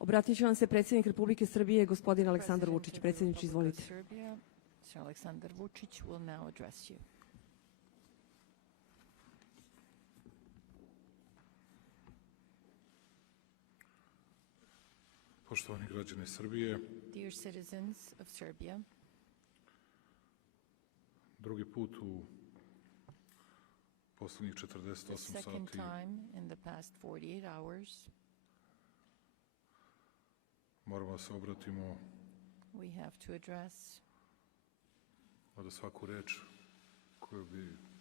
Obratit će vam se predsjednik Republike Srbije, gospodin Aleksandar Vučić. Predsjedniče, izvolite. Serbia, Mr. Aleksandar Vucic will now address you. Poštovani građani Srbije, Dear citizens of Serbia, drugi put u poslednjih 48 second sati time in the past 48 hours, moramo da se obratimo, we have to address da svaku reč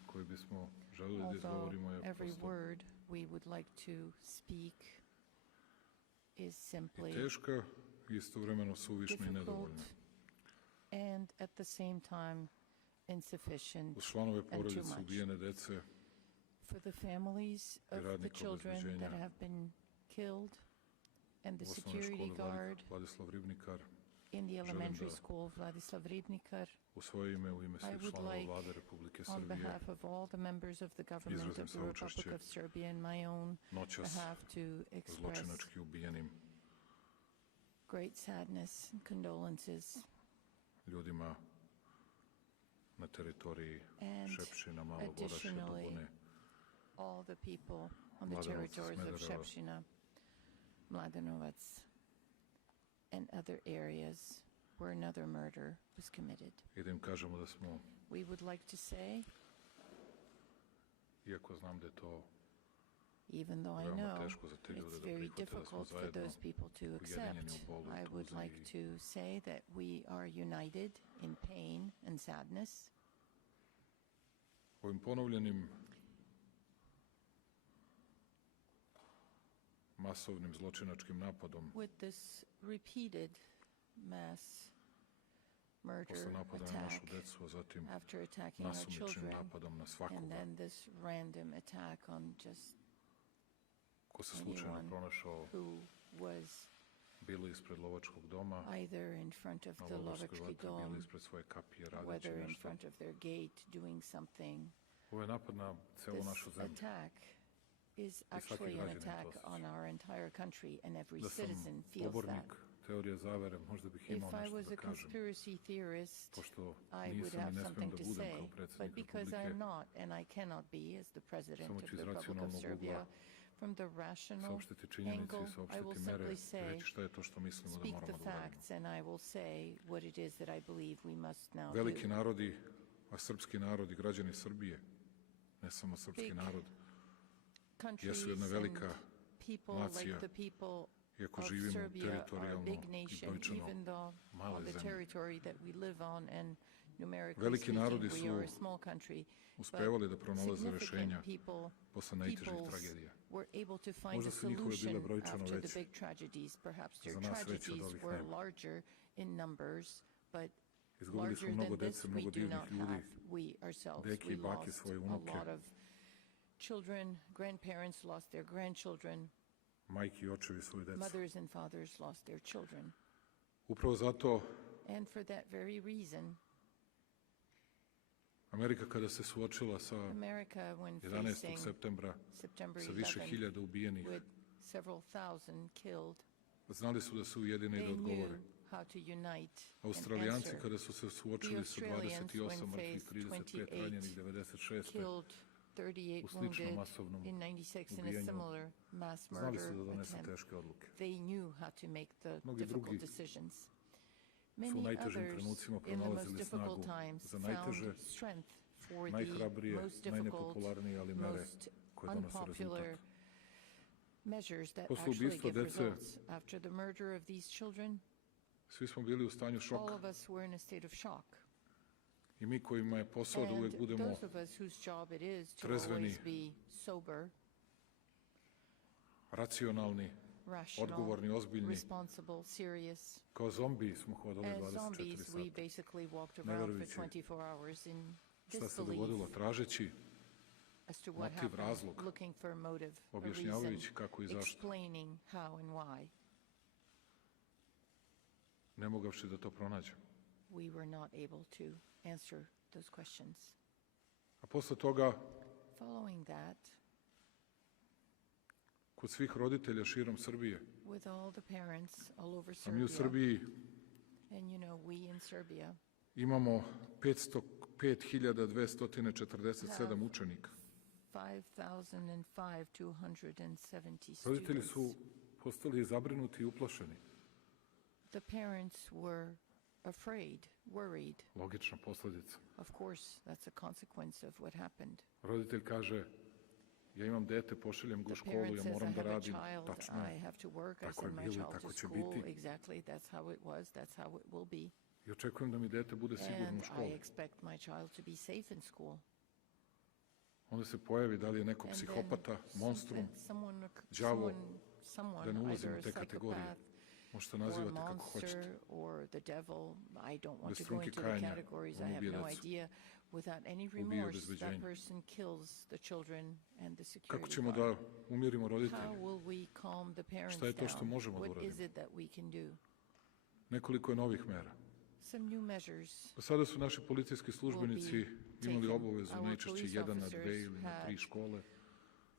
koju bismo želeli da although izgovorimo je every prosto word we would like to speak is i simply teška i istovremeno suvišna i difficult nedovoljna. and at the same time insufficient Uz članove and too porodice much. ubijene dece For the families of the radnika children that obezbeđenja have been killed and the u osnovnoj security školi guard Vladislav Ribnikar, in the želim elementary da school Vladislav Ribnikar, u svoje ime, u ime I svih would članova like, Vlade Republike on Srbije, behalf of all the members of the government izrazim of the Republic saučešće of Serbia and my own noćas behalf to express zločinački ubijenim great sadness and condolences ljudima na teritoriji and Šepčina, Malog Orašja, additionally Dubone, all the people on the Mladenovac, territories of Smedereva. Šepčina, Mladenovac, and other areas where another murder was committed. i da im kažemo da smo, We would like to say, iako znam da je to even though I veoma know teško za te ljude it's da very prihvate da smo difficult for zajedno those people to ujedinjeni accept, u bolu i I would tuzi like i to say that we are united in pain and sadness. ovim ponovljenim masovnim zločinačkim napadom With this repeated mass posle murder napada na našu attack decu, a zatim after attacking our nasumičnim children, napadom na and svakoga then this random attack on just ko se slučajno anyone pronašao who was bilo ispred lovačkog doma, either in front of na the Lovačkoj Lovački vatri, bilo dom, ispred svoje kapije radeći whether in nešto. front of their gate doing something. Ovo je napad na celu This našu zemlju. attack is svaki actually an građanin to attack osjeća. on our entire country, and every Da sam citizen feels that. pobornik teorije zavere, možda bih If imao I nešto was da a kažem, conspiracy theorist, pošto I would nisam i have ne smem something da to budem say, kao but predsjednik because I'm Republike, not and I cannot be as the president samo of ću the iz Republic of racionalnog Serbia, ugla from the rational saopštiti činjenice angle, i I will saopštiti mere simply i say, reći šta je to što mislimo da speak moramo the da uradimo. facts, and I will say what it is that I believe we must now Veliki do. narodi, a srpski narod i građani Srbije, ne samo srpski Big narod, Countries jesu jedna velika and people like nacija, the people iako of živimo Serbia are a teritorijalno big i nation, brojčano even though male on the zemlje. territory that we live on and numerically Veliki speaking, narodi we are a su small country. uspevali da But pronalaze rešenja significant posle najtežih peoples tragedija. were able to find Možda a su njihove bile solution brojčano after veće. the big tragedies. Perhaps their Za nas veće od tragedies ovih were nema. larger in numbers, but Izgubili smo larger mnogo than this dece, we mnogo do divnih not ljudi, have. We ourselves, deke we i bake, lost svoje a unuke, lot of children, grandparents lost their grandchildren, majki i očevi svoju decu. mothers and fathers lost their children. Upravo zato And for that very reason, Amerika kada se suočila sa America, when 11. facing septembra September sa više 11th hiljada ubijenih, with several thousand killed, znali su da se ujedine i da they odgovore. knew how to unite and Australijanci answer. kada su se suočili sa 28 mrtvih, 35 28 ranjenih, 96. Killed 38 u sličnom wounded masovnom in 96 in a ubijanju, similar mass znali murder su da donesu attempt. teške odluke. They knew how to make the Mnogi difficult drugi decisions. su u Many najtežim others trenucima in the most pronalazili difficult snagu times za najteže, found strength for the najhrabrije, most difficult, najnepopularnije, ali mere most koje donose unpopular rezultat. measures that Posle actually ubistva give dece, results. After the murder of these children, Svi smo bili u stanju all šoka. of us were in a state of shock. I mi kojima je posao da uvek And budemo those of us whose job it is to trezveni, always be sober, racionalni, rational, odgovorni, ozbiljni, responsible, serious. kao zombiji smo hodali As 24 zombies, we sata. basically walked Ne around for verujući 24 hours in šta se dogodilo, disbelief tražeći, as to what motiv, happened, razlog, looking for a motive, a objašnjavajući reason, kako i zašto, explaining how and why. ne mogavši da to pronađemo. We were not able to answer those questions. A posle toga, Following that, kod svih roditelja širom Srbije. with all the parents all over A mi u Serbia. Srbiji And you know, we in Serbia imamo 505.247 učenika. 5,270 Roditelji students. su postali zabrinuti i uplašeni. The parents were afraid, worried. Logična posledica. Of course, that's a consequence of what happened. Roditelj kaže, ja imam dete, pošaljem ga u The školu, parent ja says, I moram da have a radim. child, Tačno I je. have to work, I Tako je send my bilo i child tako to će school. biti. Exactly, that's how it was, that's how it will be. I očekujem da mi dete bude sigurno And u I školi. expect my child to be safe in school. Onda se pojavi da li je neko And then psihopata, monstrum, đavo, someone, da ne ulazimo either u a te kategorije. psychopath Možete or a nazivati kako hoćete. monster or the devil. I don't want Bez to go trunke into the kajanja, categories. I on have ubije no decu. idea. Without any Ubije remorse, that obezbeđenje. person kills the children and the Kako security ćemo guard. da umirimo How roditelje? will we calm the parents Šta je to što down? možemo da What uradimo? is it that we can do? Nekoliko je novih mera. Some new measures. Do sada su naši policijski službenici imali taken. obavezu Our najčešće police 1 na 2 officers ili na 3 had škole,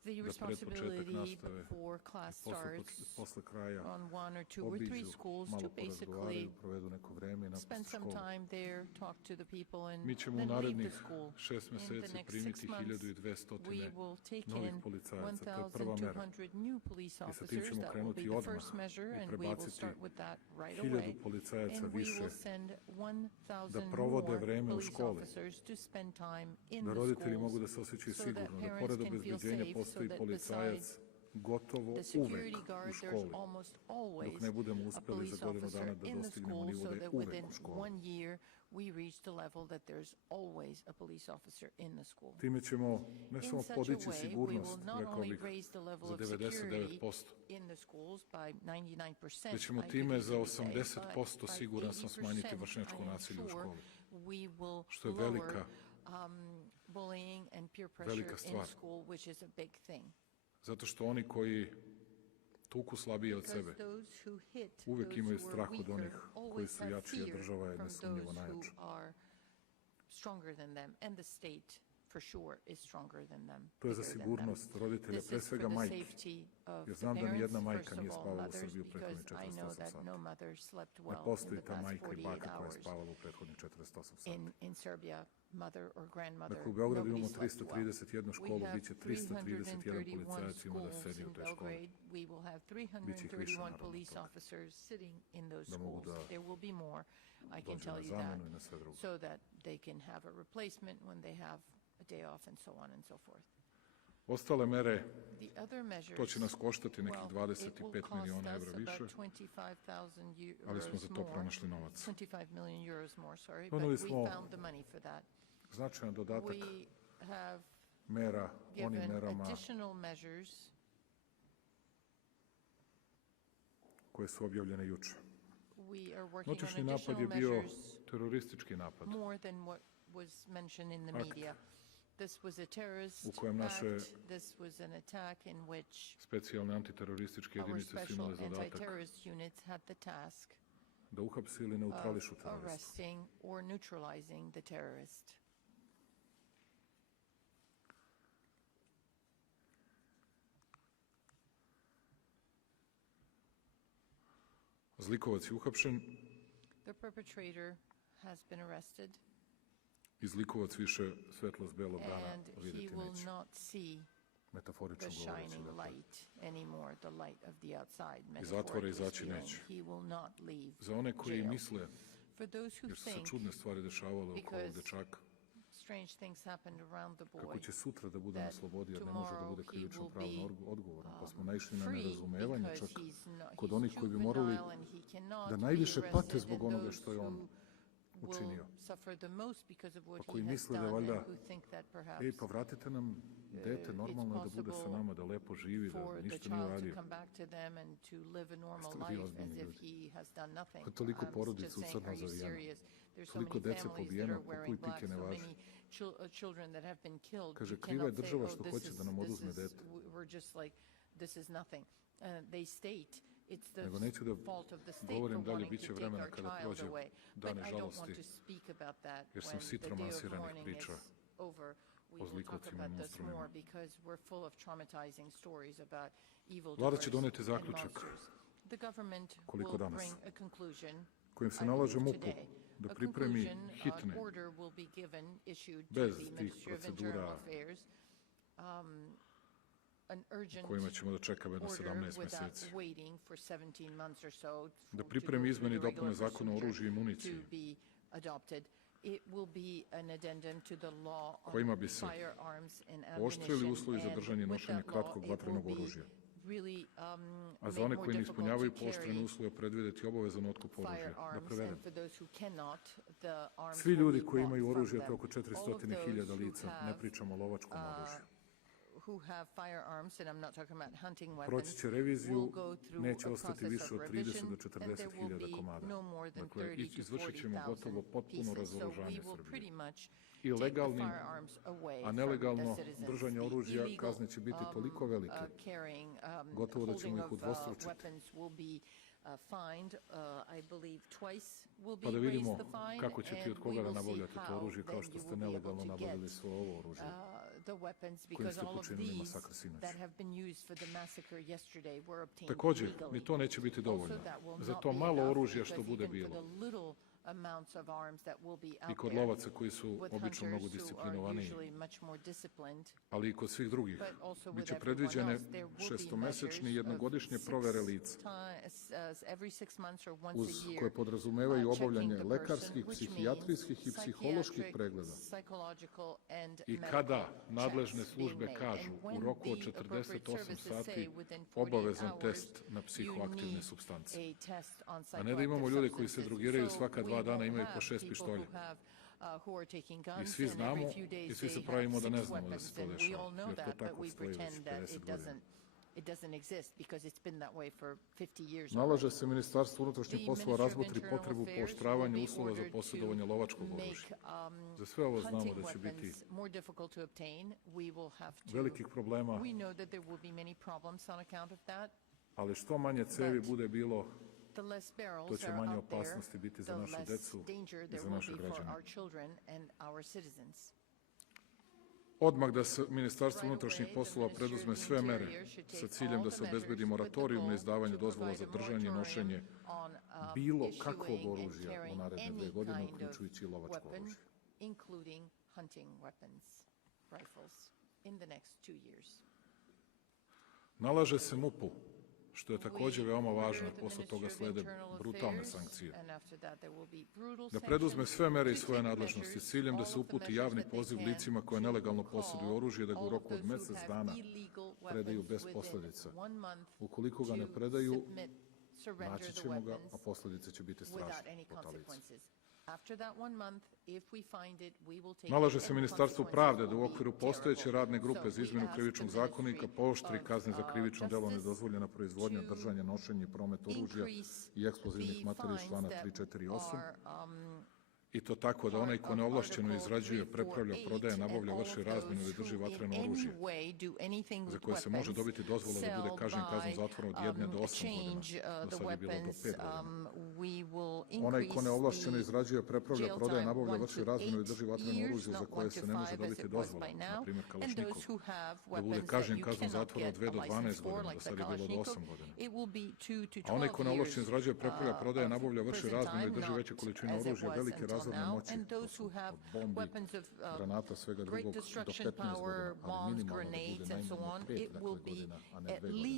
The da pred početak responsibility nastave, before class starts posle kraja on 1 or 2 or 3 obiđu, schools malo to porazgovaraju, basically provedu neko vreme i spend napuste some školu. time there, talk to the people, and Mi ćemo u then leave the narednih school. 6 In the meseci next primiti 6 months, 1200 we will take novih in policajaca. To je prva mera. 1,200 new police I sa tim officers. ćemo That will be krenuti the odmah first measure, i and we will prebaciti start with that right 1000 away. policajaca And we više will send 1,000 da provode more vreme u police školi. officers to spend time in Da the roditelji mogu schools da se osjećaju so that sigurno, da parents pored can feel obezbeđenja safe, postoji so that policajac besides gotovo the uvek security u guard, there's školi, almost always dok ne budemo a uspeli police za godinu officer dana da in the dostignemo school, nivo so da je that uvek within u školi. 1 year we reach the level that there's always a police officer in the school. Time ćemo ne In samo such a podići way, we sigurnost, will not rekao only bih, raise the level za of security 99%, in the schools by 99%, već ćemo I could time za easily say, 80% but by siguran sam smanjiti 80%, vršnjačko I am nasilje u sure školi. we will Što je lower velika bullying and peer pressure in stvar. school, which is a big thing. Zato što oni koji tuku slabije od sebe, Because those who hit, uvek those imaju who are strah od weaker, onih koji always su have jači, a fear država je from nesumnjivo those najjača. who are stronger than them, and the state for sure is stronger than them. To je za bigger than sigurnost them. roditelja, This pre is for svega the majki. safety of Jer the znam da ni parents, jedna first majka of nije all, spavala u mothers, Srbiji u because prethodnih I know 48 that sati. no mother slept Ne well in postoji the ta past majka i 48 baka koja je hours. spavala u prethodnih 48 sati. In Serbia, mother or grandmother, Dakle, u Beogradu nobody imamo slept well. 331 školu, We have bit će 331 331 policajac ima da schools sedi u in toj školi. Belgrade. We will have Biće ih više, 331 naravno, police toga. officers sitting in those Da mogu schools. da There will be more, I can dođu tell na you that, zamenu i na sve drugo. so that they can have a replacement when they have a day off and so on and so forth. Ostale mere, The other measures, to će nas koštati nekih well, it 25 will miliona cost evra us više, about 25,000 ali smo za euros to more, pronašli novac. 25 million euros more, sorry, Doneli but we smo found the money for that. značajan dodatak We have mera, onim given merama additional measures. koje su objavljene juče. We are working Noćešnji on napad je additional bio measures teroristički napad more than what was mentioned in the Akt. media. This was a terrorist u kojem naše act. This was an attack in which specijalne antiterorističke our jedinice su special imale zadatak anti-terrorist units had the task da uhapse ili neutrališu of teroristu. arresting or neutralizing the terrorist. Zlikovac je uhapšen The perpetrator has been arrested, i zlikovac više svetlost belog dana and he vidjeti will neće. not see Metaforično the govoreći. shining Dakle. light anymore, the light of the outside, Iz zatvora metaphorically izaći speaking. neće. He will not leave Za one koji jail. misle, For those who jer su se think čudne stvari dešavale oko ovog because dečaka, strange things happened around the kako boy, će sutra da bude na that slobodi jer ne može da bude tomorrow he krivično will pravno be, odgovoran, pa smo naišli na free nerazumevanje because čak he's kod onih koji bi morali juvenile and he cannot da be najviše pate arrested, zbog and onoga those što je on who will učinio. suffer the most because of what Pa he koji has misle da je done, valjda, and who think that perhaps ej, pa vratite nam dete, normalno je da bude sa possible nama, da lepo živi, da for the ništa nije child to uradio. come back to them and to live a normal Jeste li vi life ozbiljni as if ljudi? he has done nothing. Pa toliko I'm porodica just u saying, crno are you zavijeno. serious? There's so Toliko many dece families that pobijeno, are po wearing pulpike black, ne so važi. many children that have been killed. Kaže, You kriva je cannot say, država oh, što this hoće is- da nam this oduzme is- dete. We're just like, this is nothing. They state it's the Nego neću da fault of the state govorim for dalje, wanting bit će to take vremena our kada child prođe away. But dane I don't want žalosti, to speak about that jer sam when sitro the day of masiranih mourning priča is over. o zlikovcima i monstrumima. Vlada će doneti zaključak, koliko danas, kojim se nalaže MUP-u da pripremi hitne, bez tih procedura kojima ćemo da čekamo jedno 17 meseci, da pripremi izmene i dopune Zakona o oružju i municiji, kojima bi se pooštrili uslovi za držanje i nošenje kratkog vatrenog oružja, a za one koji ne ispunjavaju pooštrene uslove predvideti obavezan otkup oružja. Da prevedem. Svi ljudi koji imaju oružje, to je oko 400.000 lica, ne pričamo o lovačkom oružju, proći će reviziju, neće ostati više od 30 do 40.000 komada. Dakle, izvršit ćemo gotovo potpuno razoružanje Srbije. I legalnim, a nelegalno držanje oružja kazne će biti toliko velike, gotovo da ćemo ih udvostručiti. Pa da vidimo kako ćete i od koga da nabavljate to oružje, kao što ste nelegalno nabavili svo ovo oružje kojim ste počinili masakr sinoć. Takođe, ni to neće biti dovoljno. Za to malo oružja što bude bilo, i kod lovaca koji su obično mnogo disciplinovaniji, ali i kod svih drugih, biće predviđene šestomesečne i jednogodišnje provere lica, uz koje podrazumevaju obavljanje lekarskih, psihijatrijskih i psiholoških pregleda. I kada nadležne službe kažu u roku od 48 sati obavezan test na psihoaktivne supstance, a ne da imamo ljude koji se drogiraju svaka 2 dana, imaju po 6 pištolja. I svi znamo i svi se pravimo da ne znamo da se to dešava, jer to tako stoji već 50 godina. Nalaže se Ministarstvu unutrašnjih poslova razmotri potrebu pooštravanja uslova za posjedovanje lovačkog oružja. Za sve ovo znamo da će biti velikih problema, ali što manje cevi bude bilo, to će manje opasnosti biti za našu decu i za naše građane. Odmah da se Ministarstvo unutrašnjih poslova preduzme sve mere sa ciljem da se obezbedi moratorijum na izdavanje dozvola za držanje i nošenje bilo kakvog oružja u naredne 2 godine, uključujući i lovačko oružje. Nalaže se MUP-u, što je takođe veoma važno, jer posle toga slede brutalne sankcije, da preduzme sve mere iz svoje nadležnosti s ciljem da se uputi javni poziv licima koje nelegalno posjeduju oružje, da ga u roku od mesec dana predaju bez posledica. Ukoliko ga ne predaju, naći ćemo ga, a posledice će biti strašne po ta lica. Nalaže se Ministarstvu pravde da u okviru postojeće radne grupe za izmenu krivičnog zakonika pooštri kazne za krivično delo nedozvoljena proizvodnja, držanje, nošenje i promet oružja i eksplozivnih materija iz člana 3, 4 i 8, i to tako da onaj ko neovlašćeno izrađuje, prepravlja, prodaje, nabavlja, vrši razmenu ili drži vatreno oružje, za koje se može dobiti dozvola da bude kažnjen kaznom zatvora od 1 do 8 godina, do sad je bilo do 5 godina. Onaj ko neovlašćeno izrađuje, prepravlja, prodaje, nabavlja, vrši razmenu ili drži vatreno oružje, za koje se ne može dobiti dozvola, na primjer kalašnikov, da bude kažnjen kaznom zatvora od 2 do 12 godina, do sad je bilo do 8 godina. A onaj ko neovlašćeno izrađuje, prepravlja, prodaje, nabavlja, vrši razmenu ili drži veće količine oružja, velike razorne moći, od bombi, granata, svega drugog, do 15 godina, ali minimalno da bude najmanje 5 godina, a ne 2 godine.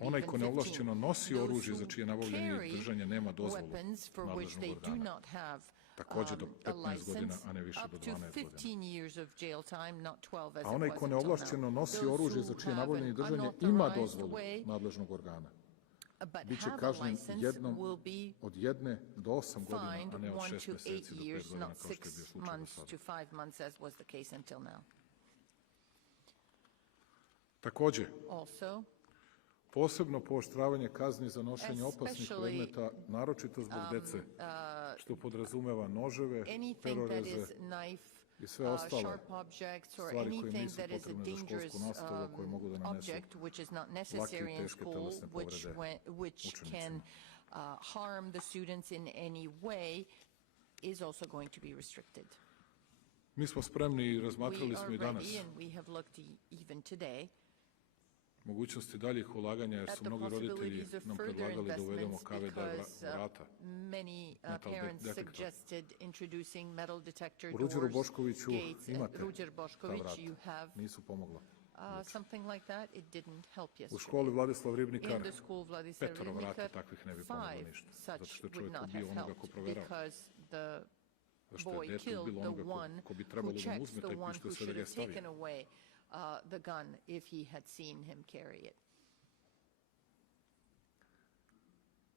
Onaj ko neovlašćeno nosi oružje za čije nabavljanje i držanje nema dozvolu nadležnog organa, takođe do 15 godina, a ne više do 12 godina. A onaj ko neovlašćeno nosi oružje za čije nabavljanje i držanje ima dozvolu nadležnog organa, biće kažnjen jednom od 1 do 8 godina, a ne od 6 meseci do 5 godina, kao što je bio slučaj do sada. Takođe, posebno pooštravanje kazni za nošenje opasnih predmeta, naročito zbog dece, što podrazumeva noževe, peroreze i sve ostale stvari koje nisu potrebne za školsku nastavu, koje mogu da nanesu lake i teške telesne povrede učenicima. is also going to be restricted. Mi smo spremni i We razmatrali are smo i danas ready, and we have looked even today mogućnosti daljih ulaganja, jer at su the mnogi roditelji possibilities of nam further predlagali da uvedemo investments KV2 because vrata. many metal parents detector. suggested introducing metal detector U Ruđeru doors, Boškoviću gates. imate Ruđer ta Bošković, vrata. you have Nisu pomogla. something like that. It didn't help U yesterday. školi Vladislav Ribnikar In the school Vladislav 5 vrata Ribnikar, takvih ne bi pomoglo 5 ništa. Zato such što je would čovjek not ubio have onoga ko helped proverava. because the Zašto je boy dete killed ubilo the onoga one ko bi who trebalo da mu checks uzme the taj one pištolj who sve da should ga have stavi. taken away the gun if he had seen him carry it.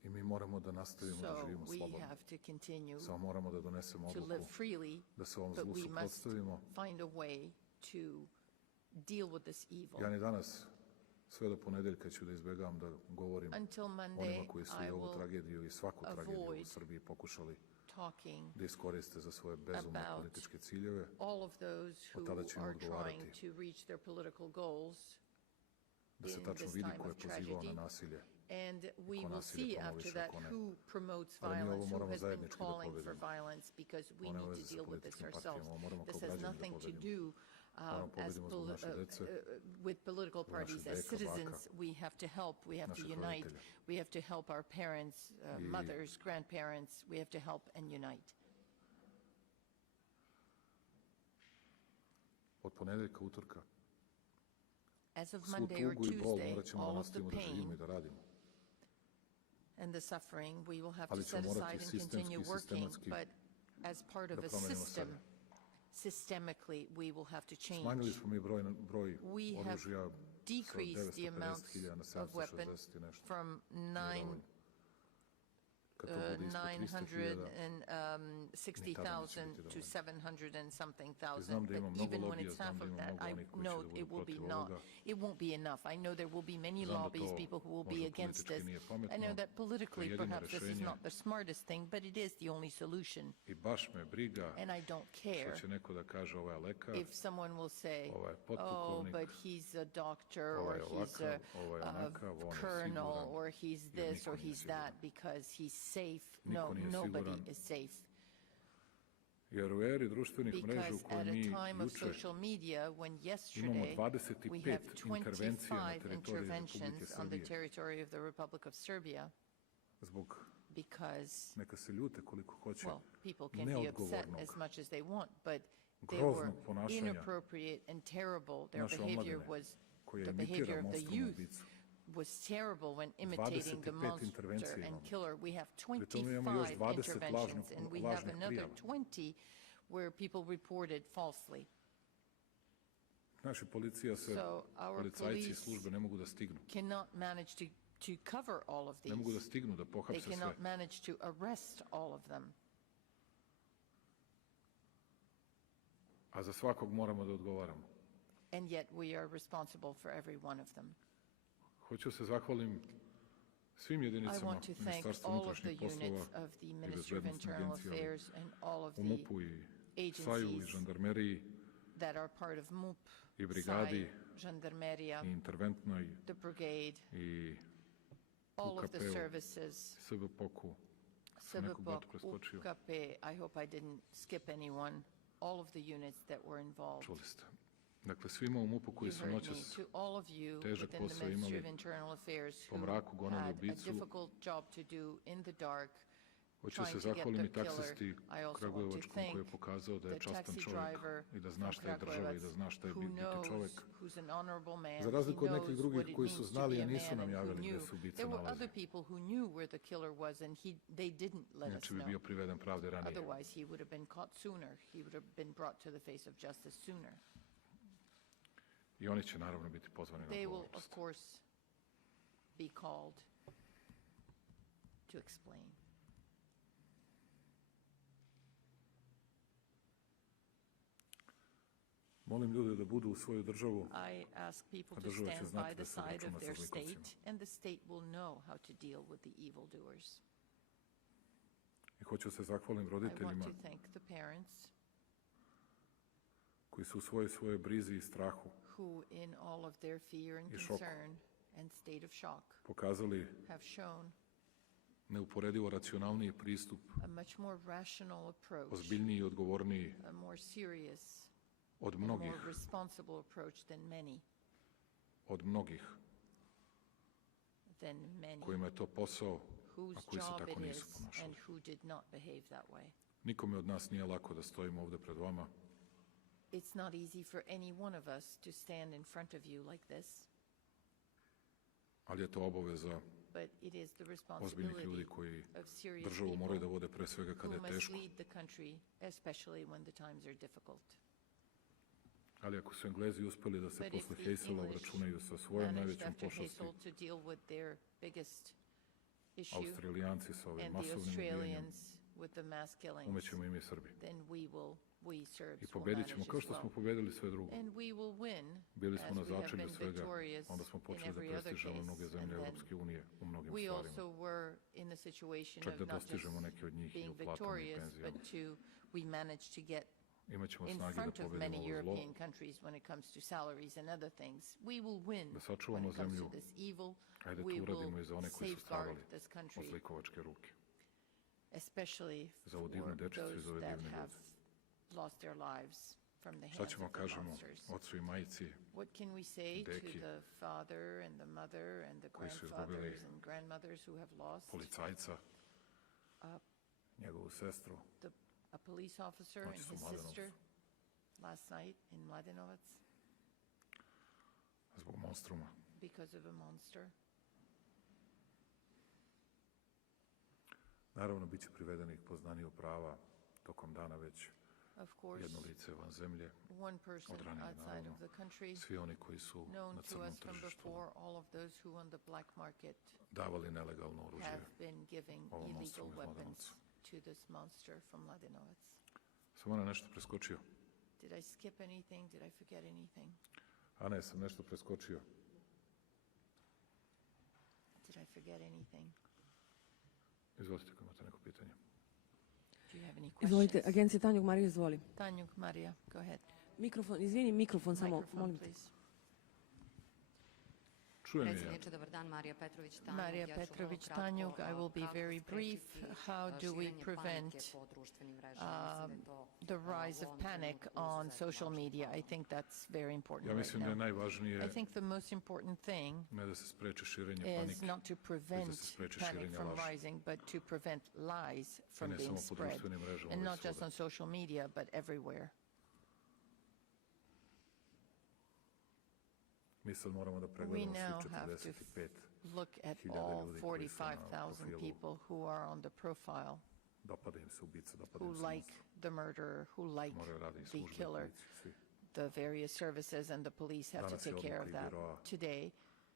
I mi moramo da nastavimo da So živimo we slobodno. have to continue Samo moramo da donesemo to live odluku freely, da se ovom but zlu we must suprotstavimo. find a way to deal with this evil. Ja ni danas, sve do ponedeljka ću da izbegavam da govorim Until Monday, onima koji su I i ovu will tragediju i svaku tragediju u avoid Srbiji pokušali talking da iskoriste za svoje bezumne about političke ciljeve. all of those Od tada who ćemo are odgovarati. trying to reach their political goals Da se in tačno this vidi time ko je of pozivao na tragedy. nasilje. And we ko will nasilje see after promoviše, that ko ne. who promotes Ali mi ovo violence, who moramo has been zajednički da calling for pobedimo. violence, because we Ovo nema need veze to sa deal with this političkim ourselves. partijama, ovo moramo kao This has građani da nothing to pobedimo. do Moramo as pobedimo zbog naše dece, with political naših parties. As deka, citizens, baka, we have to help, we have to naših unite, roditelja. we have to help our parents, I- mothers, grandparents, we have to help and unite. Od ponedeljka, utorka, As of svu Monday or tugu i bol Tuesday, morat ćemo da all of the nastavimo da živimo i pain da radimo. and the suffering, we will have to Ali set ćemo aside morati and sistemski continue i working, sistematski but as part of da a promenimo system, sebe. systemically, we will have to Smanjili change. smo mi broj We have oružja sa decreased the amount 950.000 na of weapons 760 i nešto. from Nije dovoljno. Kad to bude ispod 300.000, 960,000 to dovoljno. 700 and something I znam thousand, da but ima mnogo even when lobija, it's znam half da of ima that, mnogo I onih koji će know da budu it will be protiv not, ovoga. it won't be enough. I know there will be many Znam da lobbies, to people who will be možda against politički this. nije I pametno, know that to je politically jedino perhaps this is rešenje. not the smartest thing, but it is the only solution. I baš me briga And I don't što care će neko da kaže ovo je lekar, if someone will say, ovo je oh, potpukovnik, but he's a doctor, ovo or je he's ovakav, a, ovo je onakav, on je colonel, siguran, or he's jer this, niko or nije he's that, siguran. because he's safe. Niko No, nije nobody siguran. is safe. Jer u eri društvenih mreža u Because kojoj at a mi time of juče social media, when imamo yesterday we 25 have intervencija na 25 teritoriji Republike interventions on the Srbije, territory of the Republic of Serbia, zbog, because, neka se ljute koliko hoće, well, people can be upset neodgovornog, as much as they want, but they groznog were ponašanja inappropriate and terrible. Their naše behavior omladine, was, koja the behavior imitira of the monstrumnu youth ubicu. was terrible when imitating the 25 monster intervencija and imamo. killer. We have Pri tome imamo još 25 20 interventions, and we have lažnih another prijava. 20 where people reported falsely. Naši policija se, So our policajci i police službe ne mogu da stignu. cannot manage to cover all of Ne mogu da these. stignu da They pohapse sve. cannot manage to arrest all of them. A za svakog moramo da odgovaramo. And yet we are responsible for every one of them. Hoću se zahvalim svim I jedinicama want to thank Ministarstva all of the unutrašnjih poslova units of the i Ministry of bezbednostne Internal agencije, ali Affairs and all of u the MUP-u i SAJ-u i agencies žandarmeriji that are part of MUP, i brigadi SAI, Žandarmerija, i interventnoj the brigade, i all of the UKP-u, services, SBPOK-u. Sam nekog SBPOK, bratu preskočio. UKP, I hope I didn't skip anyone, all of the units that were involved. Čuli ste. Dakle, svima u MUP-u koji You su heard me. noćas To all of you težak within the posao Ministry imali of Internal Affairs po who mraku gonili had a ubicu, difficult job to do in the dark, hoću se trying to get zahvalim the i taksisti killer. I also want to Kragujevačkom koji je thank pokazao da je the častan taxi čovjek driver i da from zna šta je država i da Kragujevac zna šta je who biti knows čovjek. who's an honorable man. Za razliku He od nekih knows drugih what it koji su means to znali, be a a nisu man nam and who javili gde knew. se ubica There were nalazi. other people who knew where the killer was and they didn't let us Inače bi know. bio priveden pravde ranije. Otherwise, he would have been caught sooner. He would have been brought to the face of justice sooner. I oni će naravno biti pozvani na They will, of odgovornost. course, be called to explain. Molim ljude da budu u svoju državu, I ask people a to država će stand znati by da the se side obračuna of sa their zlikovcima. state, and the state will know how to deal with the evildoers. I hoću se zahvalim I want roditeljima to thank the parents koji su u svojoj brizi i strahu who, in all of their fear and I šoku. concern and state of shock, pokazali have shown neuporedivo racionalniji pristup, a much more rational approach, ozbiljniji i odgovorniji a more serious od and mnogih, more responsible approach than many kojima je to posao, a whose koji se job tako it nisu is ponašali. and who did not behave that way. Nikome od nas nije lako da stojimo ovde pred vama, It's not easy for any one of us to stand in front of you like this, ali je to obaveza but it is the ozbiljnih ljudi responsibility koji of serious državu moraju da people vode pre svega kada who je must teško. lead the country, especially when the times are difficult. Ali ako su Englezi uspeli da se But if posle the Heysela English obračunaju sa svojom managed najvećom after pošasti, Heysel to deal with their biggest issue, Australijanci sa ovim and the masovnim ubijenjem, Australians with the mass killings, umećemo i mi Srbi. then we Serbs I will pobedit ćemo manage kao as što smo well. pobedili sve drugo. And we will win Bili smo as na we have začelju been svega, victorious onda smo in počeli da every other prestižemo case. mnoge zemlje And then Evropske unije u mnogim we stvarima. also were in the situation Čak of da not just dostižemo neke od njih i being u platama i victorious, penzijama. but we managed to get Imaćemo in snage da front of pobedimo many ovo zlo, European countries when it comes to salaries and other things. We will win da when sačuvamo it comes zemlju. to this evil. Ajde We to uradimo i will za one koji su stradali safeguard this od country, zlikovačke ruke. especially Za ovu divnu for dečicu i za those ove that divne have ljude. lost their lives from the Šta hands ćemo of the kažemo monsters. ocu i majici What can we say to deki the father and the mother and the koji su izgubili grandfathers and grandmothers who have lost policajca, njegovu sestru, a police officer and noćas u his Mladenovcu, sister last night in Mladenovac zbog monstruma. because of a monster? Naravno, bit će privedenih poznaniju prava tokom dana već Of course, jedno lice van zemlje, one person odranjeni outside naravno, of the country svi oni koji su known na to crnom us from tržištu before, all of those who on the black market davali nelegalno oružje have been giving ovom illegal monstru iz weapons Mladenovca. to this monster from Mladenovac. Sam ona nešto preskočio. Did I skip anything? Did I forget anything? A ne, sam nešto preskočio. Did I forget anything? Izvolite ako imate neko pitanje. Do you have any Izvolite, questions? agencija Tanjug Marija, izvoli. Tanjug Marija, go ahead. Mikrofon, izvini, mikrofon samo, Microphone, molim te. please. Čujem je. Predsjedniče, dobar dan, Marija Petrović Tanjug. Marija Ja ću vrlo Petrović kratko, Tanjug, I will be kratko very brief. sprečiti How do we širenje prevent panike po društvenim mrežama? Mislim da je to, the rise u of ovom panic trenutku on izuzetno social važno. media? I think that's very important Ja right mislim da je now. najvažnije I think the most important thing ne da se spreči širenje is panike, not to prevent spreči panic širenje from laži. rising, but to prevent lies from ne being samo po spread. društvenim mrežama, And već not just svuda. on social media, but everywhere. Mi sad moramo da We pregledamo now svih have to 45 look at hiljada all ljudi koji su na 45,000 profilu. people who are on the profile, Dopada im se ubica, dopada who im se like monster. the murderer, who like Moraju radi i the službe, i killer. policija, svi. The various services and the police have to Danas je take care of odluka i that. biroa Today,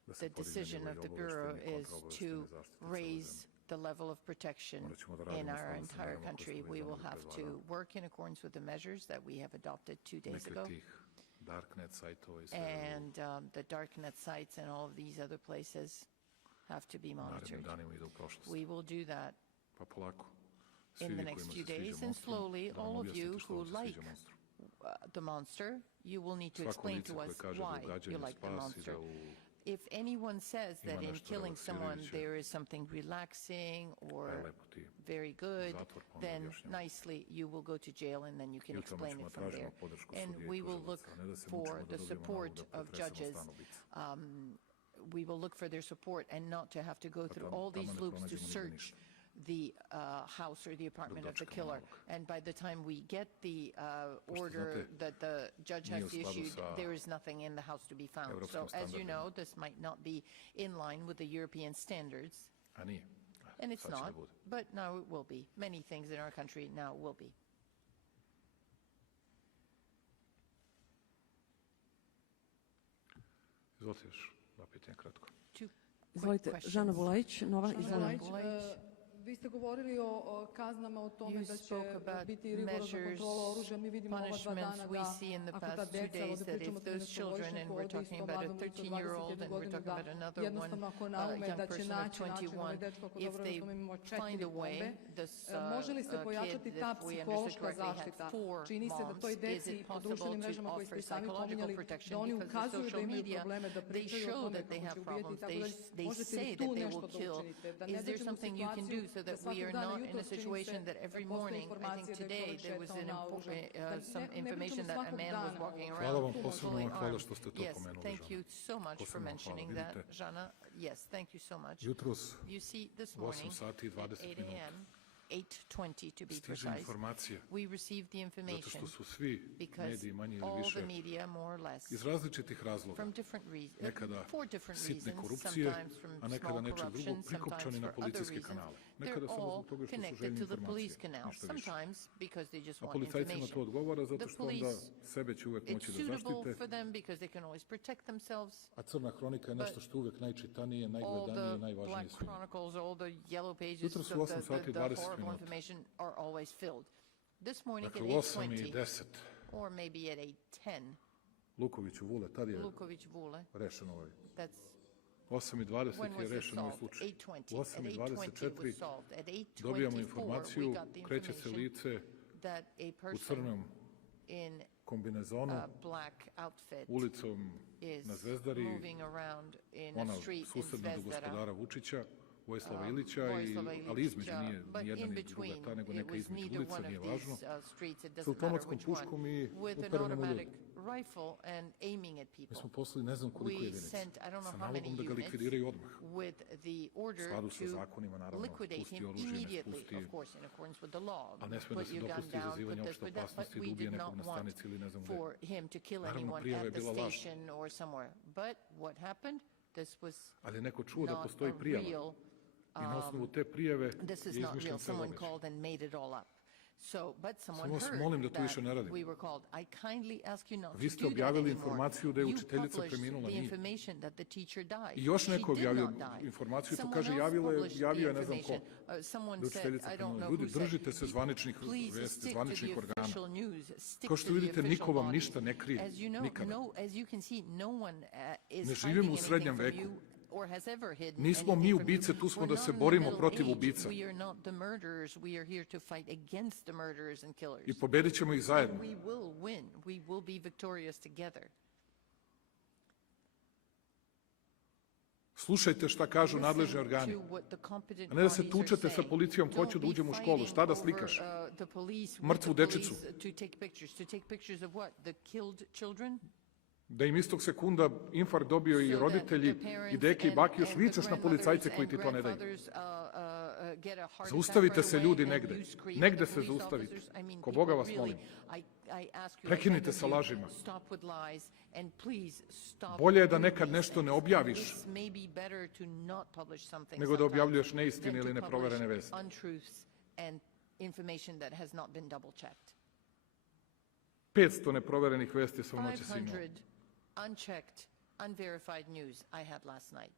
da se the podigne decision nivo of i the Bureau obaveštajne i is kontraobaveštajne to zaštite cele raise zemlje. the level of protection Morat ćemo da in radimo our stalno sa entire merama koje country. smo već We will doneli have pred to vama. work in accordance with the measures that we have adopted 2 days Neke ago. tih darknet sajtova i sve And the darknet sites and all of these other places have to be u narednim monitored. danima ide u prošlost. We will do that Pa polako. Svi in the vi next kojima few se sviđa days, and monstrum, slowly, da nam all of objasnite you što who vam se sviđa like monstrum. the monster, you will need to Svako explain lice to koje us kaže da je why you gađanje like the spas i monster. da u If anyone says Ima that in nešto killing someone relaksirajuće. there is something relaxing or lepo ti very good, zatvor, pa onda then objašnjava. nicely you will go to jail and then you can Ili tamo explain ćemo it from tražimo there. podršku And sudije i we will look tužilaca, a ne da se for mučimo da the dobijemo support nalog da of pretresemo judges. stan ubica. We will look for their support and not to have to go through all these tamo ne loops to pronađemo nigde search ništa. the house or the apartment of the dočekamo killer. nalog. And by the time we get the Pošto order znate, that the judge nije has u skladu issued, sa there is nothing in the house to be found. evropskim So as you standardima. know, this might not be in line with the European standards, A nije. and it's Sad će da not, bude. but now it will be. Many things in our country now will be. Izvolite još, dva pitanja kratko. Two quick Izvolite, questions. Žana Bulajić, Nova, izvolite. Bulajić. Vi ste govorili o kaznama, o tome You da će spoke about biti rigorozna measures, kontrola oružja. Mi vidimo ova 2 punishments. dana We da see in the ako ta past 2 deca, days ovde that pričamo if sa those children, and we're talking about a 13-year-old and we're talking about another one, jednostavno ako naume young da će person of naći način, 21, ovaj dečko, ako if dobro they razumem, imamo find 4 a way, bombe. this Može li se kid, pojačati ta if we understood psihološka correctly, had zaštita? 4 Čini se da moms. toj Is deci it po possible društvenim to mrežama koje ste offer i sami psychological pominjali, protection da oni because the ukazuju da social imaju media, probleme, da they pričaju o show tome that they kako have će ubijeti problems. i tako dalje? They Možete say li that tu they nešto will da kill. učinite? Da ne Is there dođemo u something you can do situaciju so da that we svakog are dana not in a jutros čini situation se that every postoje morning, I think informacije da je today čovjek there was šetao naoružan? some Ne information pričamo that a svakog man was dana walking o around Hvala vam, fully posebno vam hvala armed. što ste to Yes, pomenuli, thank Žana. you so much for Posebno hvala, mentioning that, vidite. Žana. Yes, thank you so much. Jutros You see, this u 8 morning sati i at 20 8 minuta a.m., 8:20 to be stiže precise, informacija, we received the zato information što su svi because mediji manje ili all više the media, more or less, iz različitih razloga, from different reasons, nekada for different sitne reasons, korupcije, sometimes from a nekada small nečeg corruption, drugog, prikopčani sometimes na for other policijske reasons. kanale. They're Nekada samo all zbog toga što su connected željni to the police informacije, canal, ništa više. sometimes because they just A want policajcima information. to odgovara zato The što onda police, sebe će uvek it's moći da suitable zaštite, for them because they can always protect themselves. a crna hronika je nešto što je uvek najčitanije, All najgledanije i the najvažnije black svima. chronicles, all the yellow pages, Jutros u 8 sati i the 20 horrible minuta. information are always filled. This morning Dakle, at u 8 i 8:20, 10 or maybe at 8:10, Lukoviću Vule, tad je Luković Vule, rešen ovaj. that's 8 i 20 when je was it rešen ovaj solved? slučaj. 8:20. U At 8 i 8:20 it was 24 solved. At 8:24 dobijamo we informaciju, got the kreće se information lice that a u person crnom in kombinezonu a black outfit ulicom is na Zvezdari, moving around in a ona street in susedna do Zvezdara. gospodara Vučića, Vojislava Ilića, Vojislava ali između Ilića, nije but ni jedna in ni druga between, ta, nego it neka was između neither ulica, one nije of važno. these streets, it Sa doesn't matter automatskom which puškom one, i with an uperenom u automatic ljude. rifle and aiming at Mi people. smo poslali ne znam koliko We jedinica, sent, I don't know sa how many nalogom da ga units, likvidiraju odmah. with the U order skladu sa to zakonima, naravno, liquidate pusti him oružje, ne immediately, spusti, of course, in accordance with the law. a ne sme da Put se your gun dopusti down, izazivanje put opšte this, put that, opasnosti but da we ubije did nekog not na want stanici ili ne znam gde. for him to kill Naravno, anyone prijava je at the bila lažna. station or somewhere. But what happened? This was Ali je neko čuo da not postoji a prijava real, i na osnovu te prijave this is je not izmišljen real. ceo Someone događaj. called and made it all up. So, but someone Samo vas heard molim da to that više ne radimo. we were called. I kindly ask you not Vi to ste do that objavili anymore. informaciju da je You učiteljica published preminula, the nije. information that the teacher died. I još She neko did objavio not die. informaciju i to Someone kaže else published javio je the ne znam ko. information. Someone Da said, učiteljica I don't preminula. know Ljudi, who said, držite se zvaničnih please vesti, stick to zvaničnih the organa. official news, stick Kao to što the vidite, official niko vam bodies. ništa ne krije, As you know, nikada. as you can see, no one is Ne hiding živimo u srednjem anything from veku. you or has ever hidden Nismo mi anything from ubice, you. tu smo We're da not se in the borimo Middle protiv Age. ubica. We are not the murderers. We are here to fight against the murderers and killers. I pobedit ćemo ih zajedno. And we will win. We will be victorious together. Slušajte šta kažu nadležni organi. A ne da se tučete sa policijom, hoću da uđem u školu, šta da slikaš? Mrtvu dečicu. Da im istog sekunda infarkt dobio i roditelji, i deke i bake, još vičeš na policajce koji ti to ne daju. Zaustavite se ljudi negde. Negde se zaustavite. Ko Boga vas molim. Prekinite sa lažima. Bolje je da nekad nešto ne objaviš, nego da objavljuješ neistine ili neproverene vesti. 500 neproverenih vesti sam noćas imao. Unchecked, unverified news I had last night.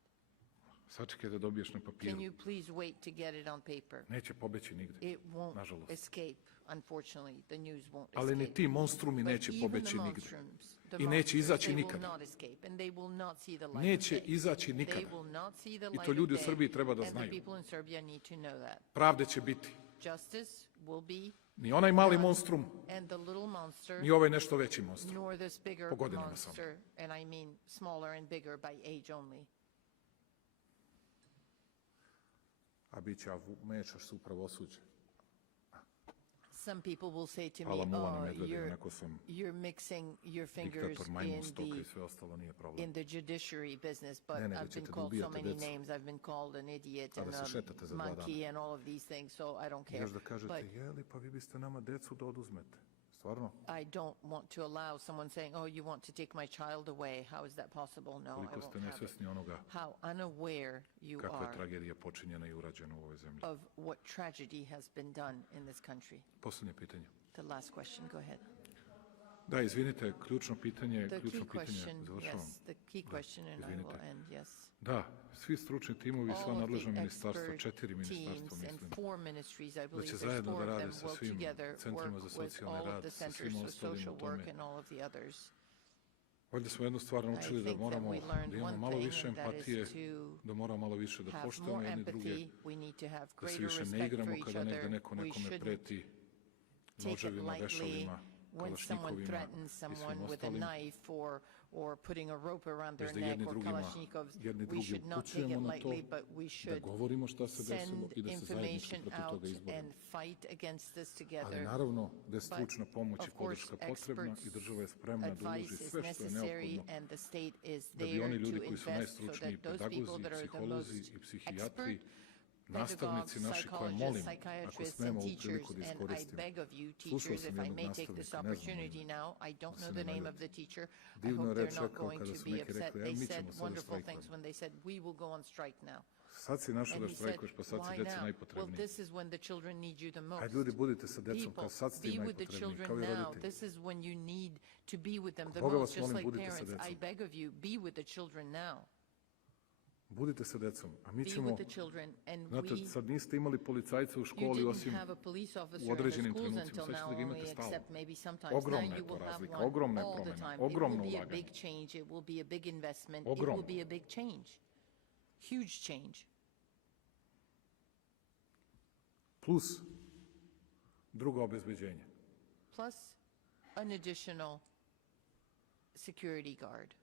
Sačekaj da dobiješ na papiru. Can you please wait to get it on paper? Neće pobeći nigde, It won't nažalost. escape, unfortunately. The news won't escape. Ali ni ti monstrumi But neće even pobeći the nigde. monstrums, the I neće monsters, izaći they will nikada. not escape, and they will not see the light of Neće day. izaći They nikada. will not see the I light to of ljudi u day, Srbiji treba da and the znaju. people in Serbia need to know that. Pravde će biti. Justice will be Ni onaj mali monstrum, and the little monster, ni ovaj nešto veći monstrum. nor this bigger Po godinama samo. monster, and I mean smaller and bigger by age only. A bit će, a mešaš se u pravosuđe. Some people will say to me, Hvala Milane oh, Medvedinu, neko sam you're mixing your fingers diktator, majmun, in stoka i the sve ostalo, nije problem. in the judiciary business, but Ne, nego I've ćete been da called so ubijate many decu. names. I've been called an idiot A and da se a šetate za 2 dana. monkey and all of these things, so I don't I care. još da kažete, But jeli, pa vi biste nama decu da oduzmete. Stvarno? I don't want to allow someone saying, oh, you want to take my child away. How is that possible? No, I Koliko ste won't have it. nesvesni onoga How unaware you kakva je are tragedija počinjena i urađena u ovoj zemlji. of what tragedy has been done in this country. Poslednje pitanje. The last question, go ahead. Da, izvinite, ključno pitanje, The key question, završavam. yes, the key question, and I will izvinite. end, yes. Da, svi stručni timovi, sva All of nadležna the ministarstva, expert 4 ministarstva, teams and mislim, 4 ministries, I da believe će there's zajedno 4 da of rade them sa work svim together, centrima work za with socijalni all of rad, the sa centers svima for ostalim social u tome. work and all of the others. Valjda smo jednu stvar naučili I da think that moramo we learned da imamo one malo thing, više and that is empatije, to da moramo malo više da have poštujemo more jedni druge, empathy. We need to have da se greater više ne respect for igramo each kada negde other. neko We nekome shouldn't preti take it noževima, lightly vešalima, when someone kalašnjikovima threatens i svim someone with a ostalim, knife or putting a rope around their već da neck jedni or drugima, kalashnikovs. jedni We drugi should not take upućujemo it na to, lightly, but we da should govorimo šta se desilo send i da se zajednički information protiv out toga izborimo. and fight against this Ali together. naravno da je stručna pomoć Of i course, podrška potrebna i država je spremna da uloži advice is sve što je necessary neophodno and the state is da bi there oni to ljudi koji su invest so najstručniji, that those people pedagozi, that are the psiholozi most i psihijatri, expert nastavnici pedagogues, naši koje psychologists, molim, ako psychiatrists, smemo and ovu teachers, priliku da and I iskoristim. beg of you, Slušao teachers, sam if I jednog may take this nastavnika, ne znam opportunity ime, now, I don't da se know ne the name of naljute. the teacher. I Divno je hope they're reč not rekao going kada to su be neki upset. rekli, They mi said ćemo sada wonderful things štrajkujemo. when they said, we will go on strike now. Sad si našao And da he said, štrajkuješ, pa sad si why deci now? Well, najpotrebniji. this is when the children need you the most. Ajde ljudi, budite sa decom, People, kao sad ste be im with the najpotrebniji, children kao i now. roditelji. This is when you need to be with them the Boga vas most, just molim, like budite sa parents. I decom. beg of you, be with the children now. Budite sa decom, a mi Be ćemo, with the children, and znate, we sad niste imali policajca u You školi didn't osim have a police officer u in the određenim schools trenucima, until sad ćete now da ga only, imate stalno. except maybe sometimes. Now Ogromna je you to will have razlika, one ogromna je all the promena, time. It ogromno will be a ulaganje. big change. It will be a big investment. It Ogromno. will be a big change. Huge change. Plus drugo obezbeđenje. Plus an additional security guard.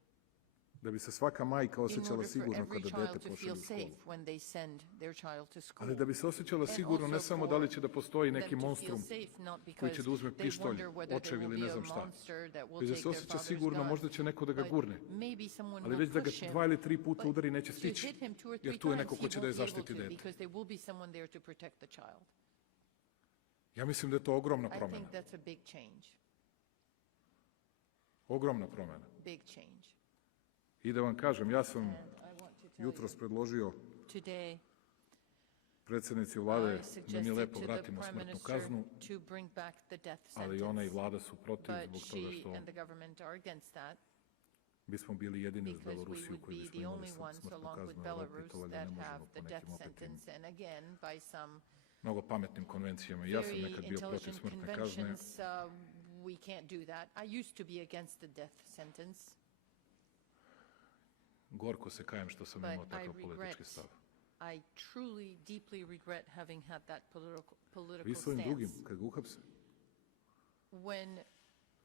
Da bi se svaka majka In osjećala order for sigurno every kada child dete to pošalje feel u školu. safe when they send their child to school. Ali da bi se osjećala And sigurno ne also samo da li for će da postoji neki them to feel monstrum safe, not koji because će da uzme they pištolj, wonder whether there očev will ili be ne a znam šta. monster that will Već da take se their osjeća father's sigurno, gun, možda će neko da ga but gurne. maybe someone Ali will već da ga push him. 2 ili 3 puta But udari neće to stići, hit him 2 or 3 jer tu je times, neko ko he će da je won't be able zaštiti to, dete. because there will be someone there to protect the child. Ja mislim da je to ogromna I promena. think that's a big change. Ogromna promena. Big change. I da vam kažem, ja sam And I want to tell jutros you, predložio today predsjednici I vlade da mi suggested lepo to the vratimo Prime smrtnu Minister kaznu, to bring back the death ali ona i sentence. vlada su protiv But zbog toga she što and the government are against that, bismo bili jedini uz because we Belorusiju would koji be bismo the imali only ones, smrtnu along with kaznu u Evropi, Belarus, to valjda ne that have možemo the po death nekim opetnim, sentence. And again, by some mnogo pametnim konvencijama. Ja sam very nekad bio protiv intelligent smrtne kazne, conventions, we can't do that. I used to be against the death sentence, gorko se kajem što sam but imao I takav regret, politički stav. I truly, deeply regret having had that political Vi s ovim drugim, stance. kad ga uhapse, When vi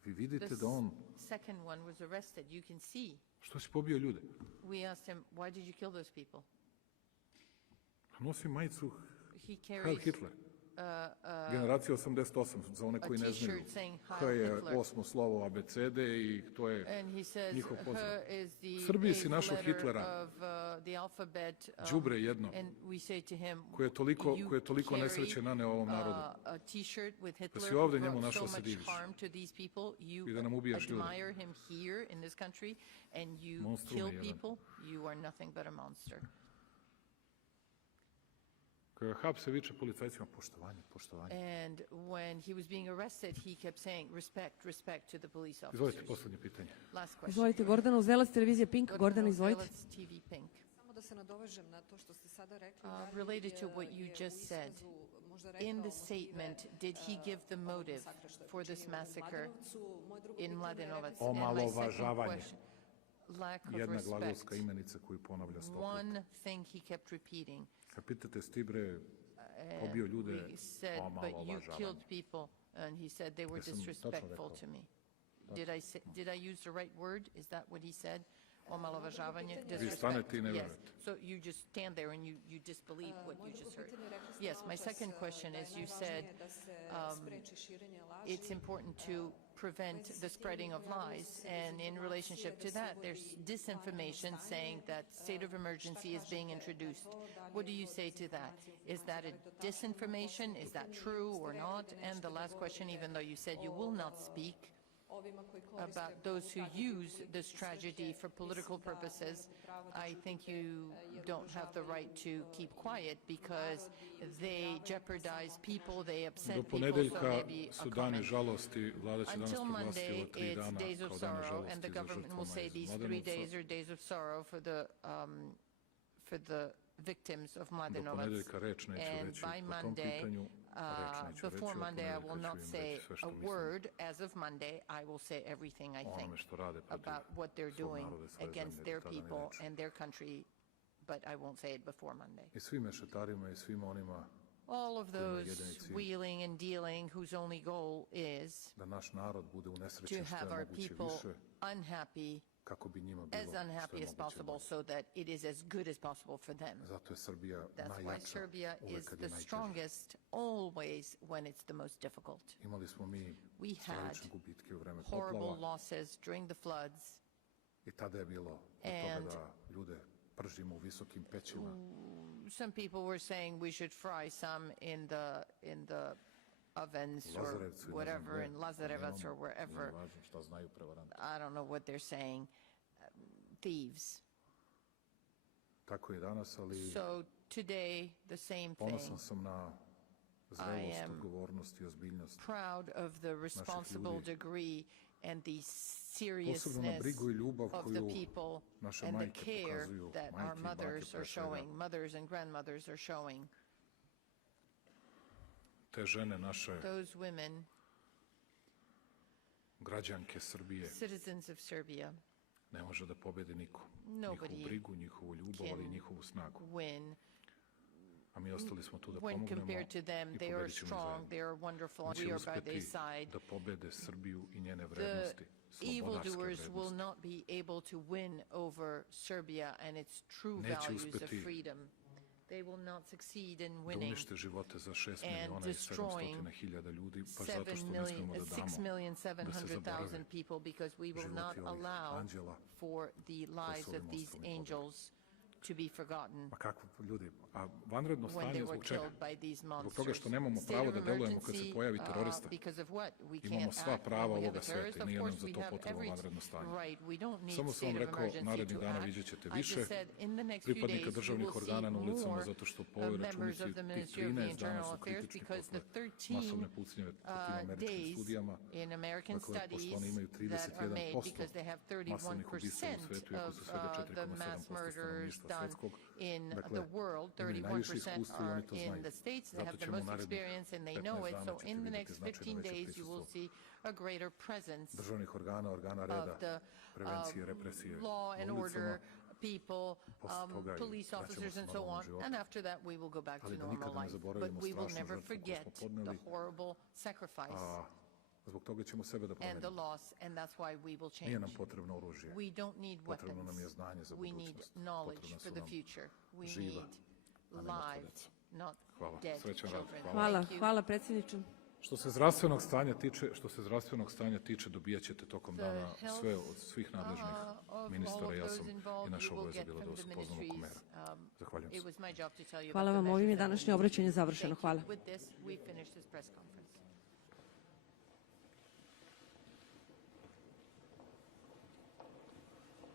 the vidite da on, second one was arrested, you can see, što si pobio ljude? we asked him, why did you kill those people? Nosi majicu He Heil carries Hitler. Generacija 88, za one a koji ne znaju. t-shirt saying H Heil je Hitler. 8. slovo ABCD i to je And he says, njihov pozdrav. H is the Srbiji si eighth našao letter Hitlera. of the alphabet. Đubre jedno, And we say to him, koje je toliko "You carry, nesreće naneo ovom narodu. A t-shirt with Hitler si ovde njemu brought našao so se much diviš. harm to these people. You I da nam ubijaš ljude. admire him here in this country, and you Monstrume kill jedan. people. You are nothing but a monster." Kada hapse viče policajcima, poštovanje, poštovanje. And when he was being arrested, he kept saying, "Respect, respect" to the police Izvolite, officers. poslednje pitanje. Last question. Izvolite, Gordana Uzelac, televizija Pink. Gordana, izvolite. Uzelac, TV Pink. Samo da se nadovežem na to što ste sada rekli. Related to what you just said, in the statement, did he give the motive for this massacre in Mladenovac? And my second Omalovažavanje. question, lack of Jedna respect. glagolska imenica koju ponavlja 100 puta. One thing he kept repeating. Kad pitate Stibre, pobio ljude, We said, but you omalovažavanje. killed people, and he said they were Jesam tačno disrespectful rekao? to me. Did I use the right word? Is that what he said? Omalovažavanje, disrespect. stanete i ne Yes. verujete. So you just stand there and you disbelieve what you just heard. Yes, my second question is, you said it's important to prevent the spreading of lies, and in relationship to that, there's disinformation saying that state of emergency is being introduced. What do you say to that? Is that a disinformation? Is that true or not? And the last question, even though you said you will not speak ovima koji koriste about those who use this tragedy for political purposes, I think you don't have the right to keep quiet because they jeopardize people, they Do upset people, so ponedeljka maybe a su dani comment. žalosti, vlada će danas Until proglasiti Monday, ova 3 it's dana days of kao dane sorrow, and žalosti the za government will žrtvama say iz these 3 Mladenovca. days are days of sorrow for the victims of Do Mladenovac. ponedeljka reč neću And reći by po tom Monday, pitanju, reč neću reći, before od Monday, I will ponedeljka not ću im say reći sve a što mislim word. As of Monday, I will say everything I o onome think što rade protiv about what they're svog doing naroda i svoje against zemlje, their do tada ni people reči. and their country, but I won't say it before Monday. I svim mešetarima i svima onima All of kojima je those jedini cilj wheeling and dealing whose only goal is da naš narod bude to unesrećen što have je our moguće people više, unhappy, kako bi njima bilo as što je unhappy moguće as possible, bolje. so that it is as good as possible for them. Zato je Srbija That's why najjača Serbia uvek is kad the je najteže. strongest always when it's the most difficult. Imali smo mi We had stravične gubitke u vreme Horrible poplava losses during the floods. i tada je bilo od And- toga da ljude pržimo u visokim pećima. Some people were saying we should fry some in the ovens U or Lazarevcu i ne znam whatever, gde. in Lazarevac or Nije wherever. važno šta znaju prevaranti. I don't know what they're saying. Thieves. Tako je danas, ali So today, the same ponosan thing. sam na zrelost, am odgovornost i ozbiljnost. Proud of the responsible ljudi. degree and the Posebno na seriousness brigu i ljubav of the koju people naše and the majke care pokazuju, that majke our i bake mothers are pre svega. showing, mothers and grandmothers are showing. Te žene naše Those women, građanke Srbije citizens of Serbia, ne može da pobedi niko. Nobody Njihovu brigu, njihovu ljubav, ali i njihovu snagu. win. A mi ostali smo tu da When pomognemo compared to them, i they are pobedit ćemo ih strong, zajedno. they are wonderful, and Oni we će are by their uspeti side. da pobede Srbiju i njene The vrednosti, slobodarske evildoers will vrednosti. not be able to win over Serbia and its true Neće values of uspeti freedom. They will not succeed in Da winning unište živote za 6 and miliona i destroying 700.000 ljudi, pa zato što ne smemo da damo 6,700,000 da se people, because we will not životi ovih allow anđela for the lives ovim of these ostrovima pobede. angels to be forgotten Ma kako, ljudi, a vanredno when stanje they were zbog čega? killed by these Zbog toga monsters. što nemamo State pravo of da delujemo kad se emergency, pojavi terorista. because of what? We Imamo can't sva act prava when we have ovoga a sveta terrorist. i Of nije nam course za we to have potrebno every vanredno stanje. right. We don't need Samo sam vam state of rekao, emergency narednih to dana act. vidjet ćete I više just said in the next few pripadnika days you državnih will see organa na ulicama more zato što po ovoj members računici of the tih Ministry of the 13 dana Internal su Affairs, kritični because the posle 13 masovne pucnjeve protiv američkim days studijama. in American Dakle, pošto studies oni imaju that are made 31% because they have masovnih ubistva u 31% svetu, iako of su svega the 4,7% mass murders stanovništva done svetskog. in Dakle, the world. imaju najviše 31% iskustva i are oni to in znaju. the States. They Zato have the ćemo most narednih experience and they 15 know it. dana So ćete in the vidjeti next značajno 15 veće days you will prisustvo see a greater presence državnih organa, organa of reda, the prevencije, represije law and na ulicama. order people, Posle toga i police vraćamo officers se and so normalnom on, životu. and after that we will go back to Ali da normal nikada ne life. But zaboravimo we will strašnu never žrtvu koju forget smo podneli, the horrible sacrifice a zbog toga ćemo sebe da and the promenimo. loss, and that's why we will Nije change. nam potrebno oružje. We don't need Potrebno nam je weapons. znanje za We need budućnost. knowledge Potrebna for su the nam future. We živa, need a ne mrtva live, deca. not Hvala. dead Srećan rad. children. Hvala. Hvala, Thank you. hvala predsjedniče. Što se zdravstvenog stanja tiče, dobijat ćete tokom dana sve od svih nadležnih ministara. Ja sam i naša obaveza bila da vas upoznam oko mera. Zahvaljujem se. Hvala vam, ovim je današnje obraćanje završeno. Hvala. With this, we finish this press conference.